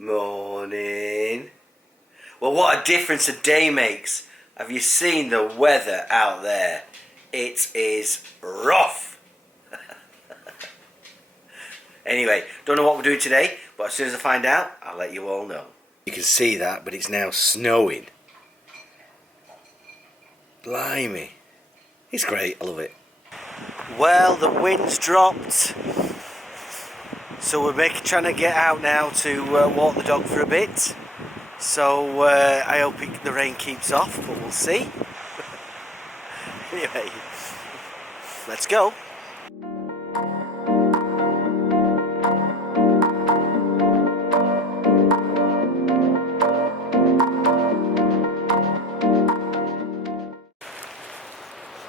Morning. Well, what a difference a day makes. Have you seen the weather out there? It is rough. Anyway, don't know what we're doing today, but as soon as I find out, I'll let you all know. You can see that, but it's now snowing. Blimey. It's great, I love it. Well, the wind's dropped. So we're trying to get out now to walk the dog for a bit. So I hope the rain keeps off, but we'll see. Anyway, let's go.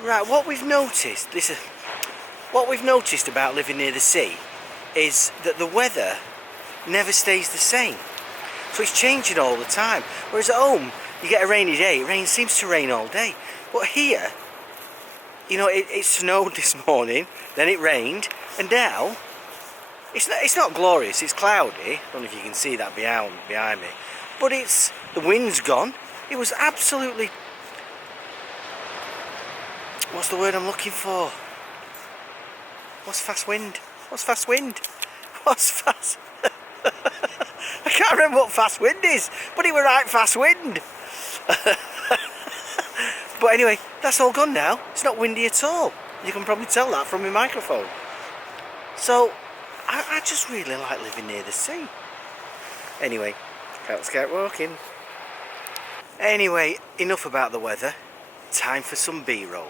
Right, what we've noticed about living near the sea is that the weather never stays the same. So it's changing all the time. Whereas at home, you get a rainy day, it seems to rain all day. But here, you know, it snowed this morning, then it rained, and now, it's not glorious, it's cloudy. I don't know if you can see that behind me. But the wind's gone. It was absolutely, what's the word I'm looking for? What's fast wind? What's fast wind? What's fast? I can't remember what fast wind is, but it was right fast wind. But anyway, that's all gone now. It's not windy at all. You can probably tell that from my microphone. So, I just really like living near the sea. Anyway, let's get walking. Anyway, enough about the weather. Time for some B-roll.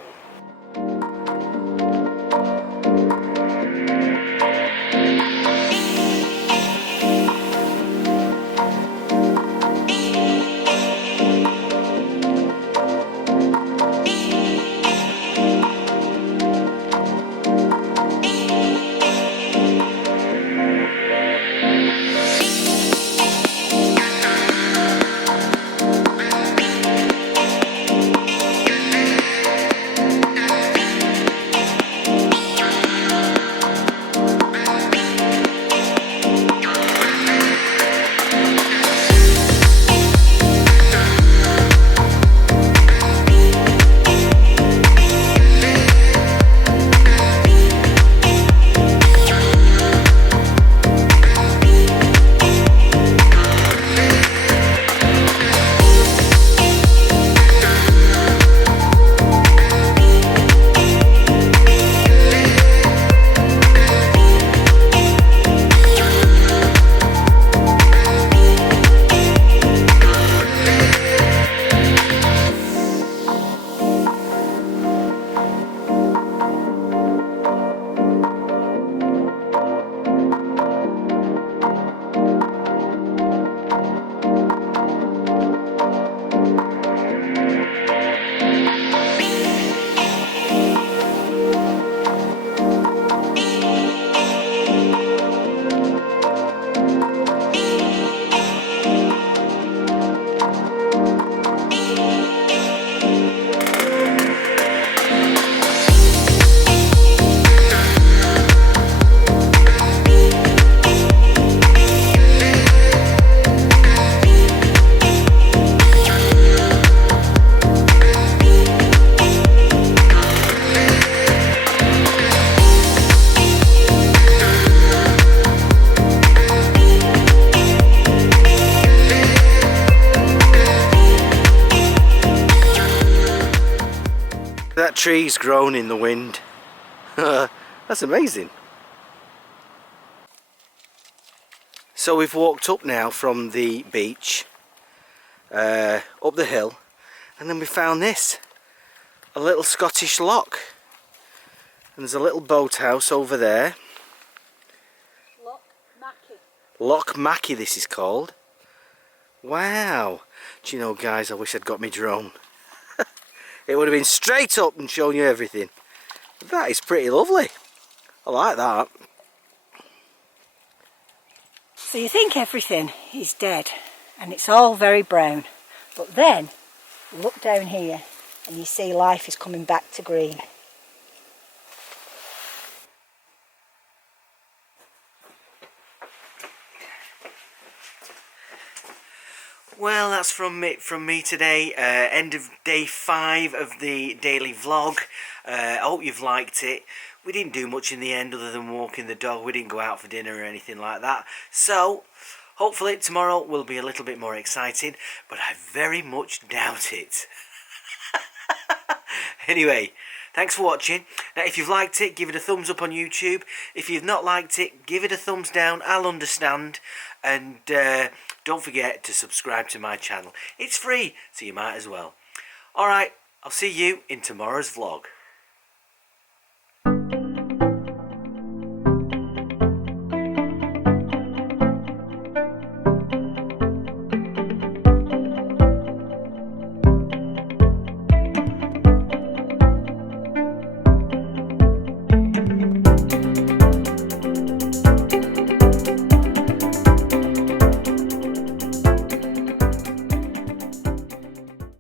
That tree's grown in the wind. That's amazing. So we've walked up now from the beach, up the hill, and then we found this, a little Scottish loch. And there's a little boathouse over there. Loch Mackie. Loch Mackie this is called. Wow. Do you know, guys, I wish I'd got my drone. It would have been straight up and shown you everything. But that is pretty lovely. I like that. So you think everything is dead and it's all very brown, but then you look down here and you see life is coming back to green. Well, that's from me today. End of day 5 of the daily vlog. I hope you've liked it. We didn't do much in the end other than walking the dog. We didn't go out for dinner or anything like that. So, hopefully tomorrow will be a little bit more exciting, but I very much doubt it. Anyway, thanks for watching. Now, if you've liked it, give it a thumbs up on YouTube. If you've not liked it, give it a thumbs down. I'll understand. And don't forget to subscribe to my channel. It's free, so you might as well. Alright, I'll see you in tomorrow's vlog.